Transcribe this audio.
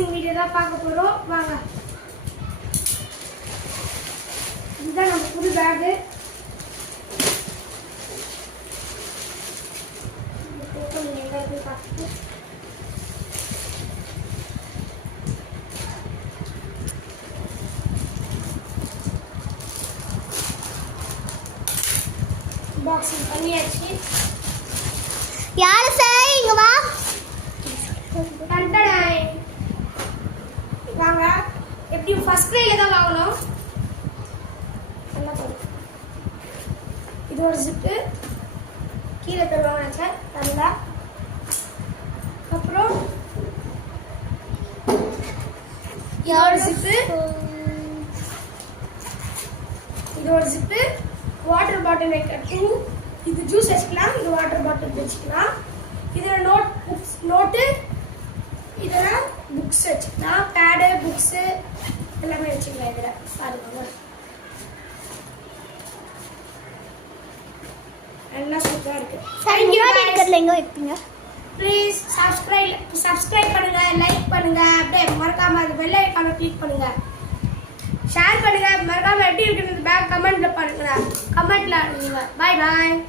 Unboxing video தான் பார்க்க போறோம். வாங்க. இதுதான் நம்ம புது பேக். பாக்ஸிங் பண்ணியாச்சு. யாரு சார் இங்க வா. டண்டடாய். வாங்க. எப்படி ஃபர்ஸ்ட் க்ரைல தான் வாங்கணும். நல்லா பாரு. இது ஒரு ஜிப்பு. கீழே போடுவாங்க சார். நல்லா. அப்புறம் யாரு ஜிப்பு. இது ஒரு ஜிப்பு. வாட்டர் பாட்டில் வைக்க 2. இது ஜூஸ் வச்சுக்கலாம். இது வாட்டர் பாட்டில் வச்சுக்கலாம். இதில் நோட்டு இதெல்லாம் புக்ஸ் வச்சுக்கலாம். பேடு புக்ஸு எல்லாமே வச்சுக்கலாம். இதில் பாருங்க எல்லாம் சூப்பராக இருக்குது. தேங்க்யூ. இருக்கிறதுல எங்க வைப்பீங்க? ப்ளீஸ் சப்ஸ்கிரைப் பண்ணுங்க, லைக் பண்ணுங்க, அப்படியே மறக்காம அந்த பெல் ஐகானை கிளிக் பண்ணுங்க, ஷேர் பண்ணுங்க. மறக்காம எப்படி இருக்குன்னு பேக் கமெண்ட்ல பண்ணுங்க. கமெண்ட்ல பாய் பாய்.